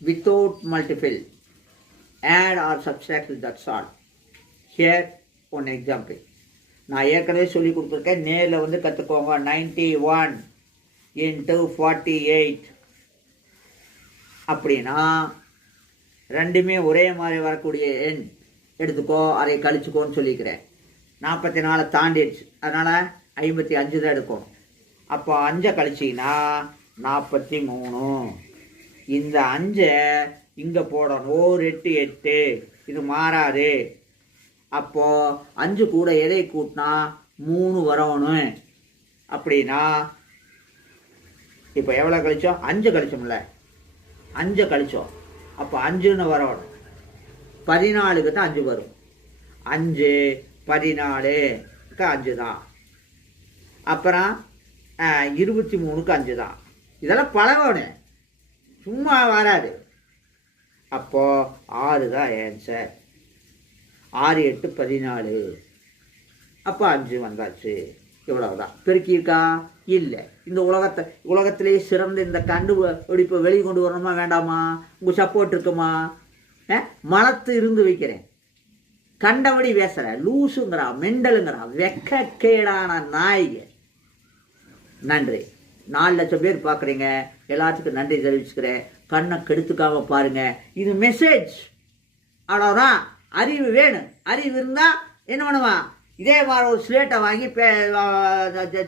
without multiple. Add or subtract that's all. Here one example. நான் ஏற்கனவே சொல்லி கொடுத்துருக்கேன். நேரில் வந்து கற்றுக்கோங்க ninety one into forty eight அப்படின்னா ரெண்டுமே ஒரே மாதிரி வரக்கூடிய எண். எடுத்துக்கோ அதை கழிச்சுக்கோன்னு சொல்லிக்கிறேன். நாற்பத்தி நாலு தாண்டிடுச்சு. அதனால் ஐம்பத்தி அஞ்சு தான் எடுக்கணும் அப்போ அஞ்சை கழிச்சிங்கன்னா நாற்பத்தி மூணு. இந்த அஞ்சை இங்கே போடணும். ஓர் எட்டு எட்டு. இது மாறாது. அப்போ அஞ்சு கூட எதை கூட்டினா மூணு வரணும். அப்படின்னா இப்போ எவ்வளோ கழிச்சோம்? அஞ்சு கழிச்சோம்ல. அஞ்சு கழிச்சோம். அப்போ அஞ்சுன்னு வரணும். பதினாலுக்கு தான் அஞ்சு வரும். அஞ்சு பதினாலுக்கு அஞ்சு தான். அப்புறம் இருபத்தி மூணுக்கு அஞ்சு தான். இதெல்லாம் பழகணும். சும்மா வராது. அப்போது ஆறு தான் ஆன்சர் ஆறு எட்டு பதினாலு. அப்போ அஞ்சு வந்தாச்சு. இவ்வளவுதான். பெருக்கியிருக்கா? இல்லை. இந்த உலகத்தை உலகத்திலேயே சிறந்த இந்த கண்டுபிடிப்பை வெளியே கொண்டு வரணுமா வேண்டாமா? உங்கள் சப்போர்ட் இருக்குமா? அஹ், மலத்து இருந்து வைக்கிறேன். கண்டபடி பேசுகிற லூசுங்கிறா மெண்டலுங்கிறா வெக்கக்கேடான நாய்க. நன்றி. நாலு லட்சம் பேர் பார்க்குறீங்க எல்லாத்துக்கும் நன்றி தெரிவிச்சுக்கிறேன். கண்ணை கெடுத்துக்காம பாருங்க. இது மெசேஜ் அவ்வளோதான் அறிவு வேணும். அறிவு இருந்தால் என்ன பண்ணுவான் இதே மாதிரி ஒரு ஸ்லேட்டை வாங்கி பே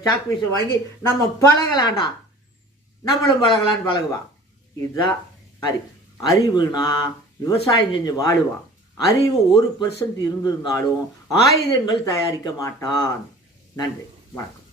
சாக் பீஸை வாங்கி நம்ம பழகலாண்டா நம்மளும் பழகலான்னு பழகுவான் இதுதான் அறிவு. அறிவுனா விவசாயம் செஞ்சு வாழுவான் அறிவு ஒரு பர்சன்ட் இருந்திருந்தாலும் ஆயுதங்கள் தயாரிக்க மாட்டான். நன்றி. வணக்கம்.